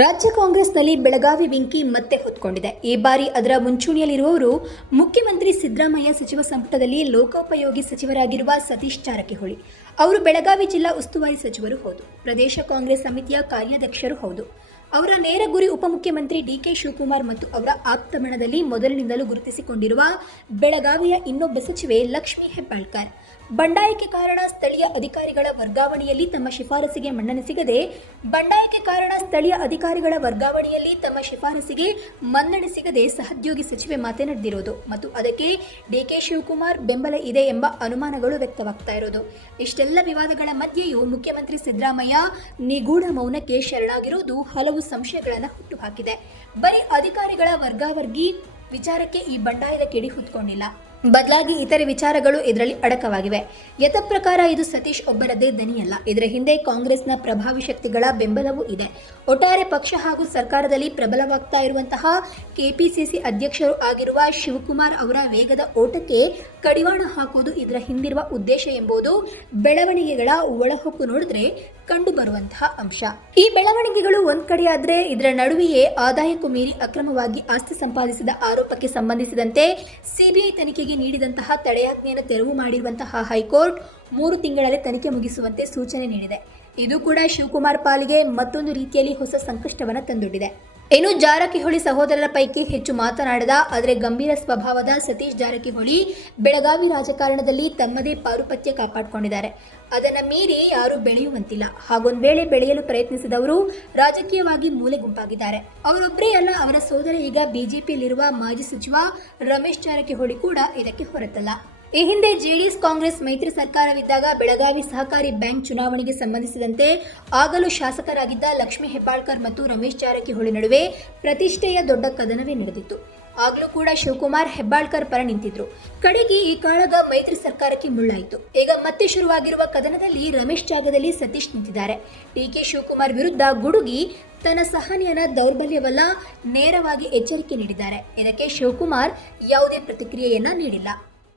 ರಾಜ್ಯ ಕಾಂಗ್ರೆಸ್ನಲ್ಲಿ ಬೆಳಗಾವಿ ಬೆಂಕಿ ಮತ್ತೆ ಹೊತ್ಕೊಂಡಿದೆ. ಈ ಬಾರಿ ಅದರ ಮುಂಚೂಣಿಯಲ್ಲಿರುವವರು ಮುಖ್ಯಮಂತ್ರಿ ಸಿದ್ದರಾಮಯ್ಯ ಸಚಿವ ಸಂಪುಟದಲ್ಲಿ ಲೋಕೋಪಯೋಗಿ ಸಚಿವರಾಗಿರುವ ಸತೀಶ್ ಜಾರಕಿಹೊಳಿ. ಅವರು ಬೆಳಗಾವಿ ಜಿಲ್ಲಾ ಉಸ್ತುವಾರಿ ಸಚಿವರು ಹೌದು, ಪ್ರದೇಶ ಕಾಂಗ್ರೆಸ್ ಸಮಿತಿಯ ಕಾರ್ಯಾಧ್ಯಕ್ಷರು ಹೌದು. ಅವರ ನೇರ ಗುರಿ ಉಪಮುಖ್ಯಮಂತ್ರಿ ಡಿಕೆ ಶಿವಕುಮಾರ್ ಮತ್ತು ಅವರ ಆಪ್ತಮಣದಲ್ಲಿ ಮೊದಲಿನಿಂದಲೂ ಗುರುತಿಸಿಕೊಂಡಿರುವ ಬೆಳಗಾವಿಯ ಇನ್ನೊಬ್ಬ ಸಚಿವೆ ಲಕ್ಷ್ಮೀ ಹೆಬ್ಬಾಳ್ಕರ್. ಬಂಡಾಯಕ್ಕೆ ಕಾರಣ ಸ್ಥಳೀಯ ಅಧಿಕಾರಿಗಳ ವರ್ಗಾವಣೆಯಲ್ಲಿ ತಮ್ಮ ಶಿಫಾರಸಿಗೆ ಮನ್ನಣೆ ಸಿಗದೆ ಸಹೋದ್ಯೋಗಿ ಸಚಿವೆ ಮಾತನಾಡಿದಿರೋದು ಮತ್ತು ಅದಕ್ಕೆ ಡಿಕೆ ಶಿವಕುಮಾರ್ ಬೆಂಬಲ ಇದೆ ಎಂಬ ಅನುಮಾನಗಳು ವ್ಯಕ್ತವಾಗ್ತಾ ಇರೋದು. ಇಷ್ಟೆಲ್ಲ ವಿವಾದಗಳ ಮಧ್ಯೆಯೂ ಮುಖ್ಯಮಂತ್ರಿ ಸಿದ್ದರಾಮಯ್ಯ ನಿಗೂಢ ಮೌನಕ್ಕೆ ಶರಣಾಗಿರುವುದು ಹಲವು ಸಂಶಯಗಳನ್ನು ಹುಟ್ಟುಹಾಕಿದೆ. ಬರೀ ಅಧಿಕಾರಿಗಳ ವರ್ಗಾವರ್ಗಿ ವಿಚಾರಕ್ಕೆ ಈ ಬಂಡಾಯದ ಕಿಡಿ ಹೊತ್ಕೊಂಡಿಲ್ಲ, ಬದಲಾಗಿ ಇತರೆ ವಿಚಾರಗಳು ಇದರಲ್ಲಿ ಅಡಕವಾಗಿವೆ. ಯಥ ಪ್ರಕಾರ ಇದು ಸತೀಶ್ ಒಬ್ಬರದ್ದೇ ದನಿಯಲ್ಲ, ಇದರ ಹಿಂದೆ ಕಾಂಗ್ರೆಸ್ನ ಪ್ರಭಾವಿ ಶಕ್ತಿಗಳ ಬೆಂಬಲವೂ ಇದೆ. ಒಟ್ಟಾರೆ ಪಕ್ಷ ಹಾಗೂ ಸರ್ಕಾರದಲ್ಲಿ ಪ್ರಬಲವಾಗ್ತಾ ಇರುವಂತಹ ಕೆಪಿಸಿಸಿ ಅಧ್ಯಕ್ಷರು ಆಗಿರುವ ಶಿವಕುಮಾರ್ ಅವರ ವೇಗದ ಓಟಕ್ಕೆ ಕಡಿವಾಣ ಹಾಕುವುದು ಇದರ ಹಿಂದಿರುವ ಉದ್ದೇಶ ಎಂಬುದು ಬೆಳವಣಿಗೆಗಳ ಒಳಹೊಕ್ಕು ನೋಡಿದ್ರೆ ಕಂಡು ಬರುವಂತಹ ಅಂಶ. ಈ ಬೆಳವಣಿಗೆಗಳು ಒಂದ್ ಕಡೆಯಾದ್ರೆ ಇದರ ನಡುವೆಯೇ ಆದಾಯಕ್ಕೂ ಮೀರಿ ಅಕ್ರಮವಾಗಿ ಆಸ್ತಿ ಸಂಪಾದಿಸಿದ ಆರೋಪಕ್ಕೆ ಸಂಬಂಧಿಸಿದಂತೆ ಸಿಬಿಐ ತನಿಖೆಗೆ ನೀಡಿದಂತಹ ತಡೆಯಾಜ್ಞೆಯನ್ನು ತೆರವು ಮಾಡಿರುವಂತಹ ಹೈಕೋರ್ಟ್ 3 ತಿಂಗಳಲ್ಲಿ ತನಿಖೆ ಮುಗಿಸುವಂತೆ ಸೂಚನೆ ನೀಡಿದೆ. ಇದು ಕೂಡ ಶಿವಕುಮಾರ್ ಪಾಲಿಗೆ ಮತ್ತೊಂದು ರೀತಿಯಲ್ಲಿ ಹೊಸ ಸಂಕಷ್ಟವನ್ನು ತಂದೊಡ್ಡಿದೆ. ಇನ್ನು ಜಾರಕಿಹೊಳಿ ಸಹೋದರರ ಪೈಕಿ ಹೆಚ್ಚು ಮಾತನಾಡದ ಆದರೆ ಗಂಭೀರ ಸ್ವಭಾವದ ಸತೀಶ್ ಜಾರಕಿಹೊಳಿ ಬೆಳಗಾವಿ ರಾಜಕಾರಣದಲ್ಲಿ ತಮ್ಮದೇ ಪಾರುಪತ್ಯ ಕಾಪಾಡಿಕೊಂಡಿದ್ದಾರೆ. ಅದನ್ನು ಮೀರಿ ಯಾರೂ ಬೆಳೆಯುವಂತಿಲ್ಲ. ಹಾಗೊಂದು ವೇಳೆ ಬೆಳೆಯಲು ಪ್ರಯತ್ನಿಸಿದವರು ರಾಜಕೀಯವಾಗಿ ಮೂಲೆ ಗುಂಪಾಗಿದ್ದಾರೆ. ಅವರೊಬ್ಬರೇ ಅಲ್ಲ, ಅವರ ಸೋದರ ಈಗ ಬಿಜೆಪಿಯಲ್ಲಿರುವ ಮಾಜಿ ಸಚಿವ ರಮೇಶ್ ಜಾರಕಿಹೊಳಿ ಕೂಡ ಇದಕ್ಕೆ ಹೊರತಲ್ಲ. ಈ ಹಿಂದೆ ಜೆಡಿಎಸ್ ಕಾಂಗ್ರೆಸ್ ಮೈತ್ರಿ ಸರ್ಕಾರವಿದ್ದಾಗ ಬೆಳಗಾವಿ ಸಹಕಾರಿ ಬ್ಯಾಂಕ್ ಚುನಾವಣೆಗೆ ಸಂಬಂಧಿಸಿದಂತೆ ಆಗಲೂ ಶಾಸಕರಾಗಿದ್ದ ಲಕ್ಷ್ಮೀ ಹೆಬ್ಬಾಳ್ಕರ್ ಮತ್ತು ರಮೇಶ್ ಜಾರಕಿಹೊಳಿ ನಡುವೆ ಪ್ರತಿಷ್ಠೆಯ ದೊಡ್ಡ ಕದನವೇ ನಡೆದಿತ್ತು. ಆಗಲೂ ಕೂಡ ಶಿವಕುಮಾರ್ ಹೆಬ್ಬಾಳ್ಕರ್ ಪರ ನಿಂತಿದ್ರು. ಕಡೆಗೆ ಈ ಕಾಳಗ ಮೈತ್ರಿ ಸರ್ಕಾರಕ್ಕೆ ಮುಳ್ಳಾಯಿತು. ಈಗ ಮತ್ತೆ ಶುರುವಾಗಿರುವ ಕದನದಲ್ಲಿ ರಮೇಶ್ ಜಾಗದಲ್ಲಿ ಸತೀಶ್ ನಿಂತಿದ್ದಾರೆ. ಡಿಕೆ ಶಿವಕುಮಾರ್ ವಿರುದ್ಧ ಗುಡುಗಿ ತನ್ನ ಸಹನೆಯನ್ನ ದೌರ್ಬಲ್ಯವಲ್ಲ, ನೇರವಾಗಿ ಎಚ್ಚರಿಕೆ ನೀಡಿದ್ದಾರೆ. ಇದಕ್ಕೆ ಶಿವಕುಮಾರ್ ಯಾವುದೇ ಪ್ರತಿಕ್ರಿಯೆಯನ್ನ ನೀಡಿಲ್ಲ.